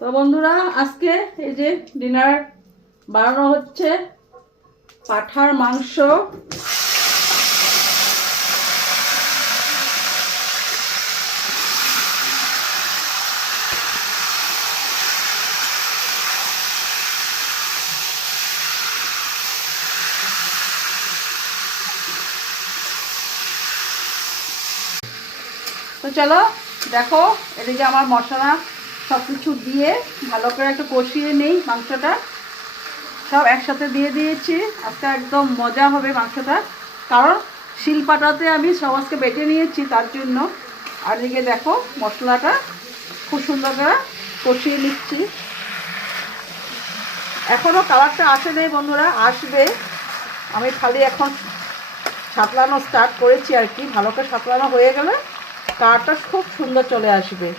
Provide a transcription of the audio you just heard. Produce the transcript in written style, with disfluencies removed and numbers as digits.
তো বন্ধুরা, আজকে এই যে ডিনার বানানো হচ্ছে পাঁঠার মাংস। তো চলো দেখো, এদিকে আমার মশলা সব কিছু দিয়ে ভালো করে একটু কষিয়ে নেই। মাংসটা সব একসাথে দিয়ে দিয়েছি। আজকে একদম মজা হবে মাংসটা, কারণ শিলপাটাতে আমি সব আজকে বেটে নিয়েছি তার জন্য। আর এদিকে দেখো মশলাটা খুব সুন্দর করে কষিয়ে নিচ্ছি। এখনও কালারটা আসে নেই বন্ধুরা, আসবে। আমি খালি এখন সাঁতলানো স্টার্ট করেছি আর কি। ভালো করে সাঁতলানো হয়ে গেলে কালারটা খুব সুন্দর চলে আসবে।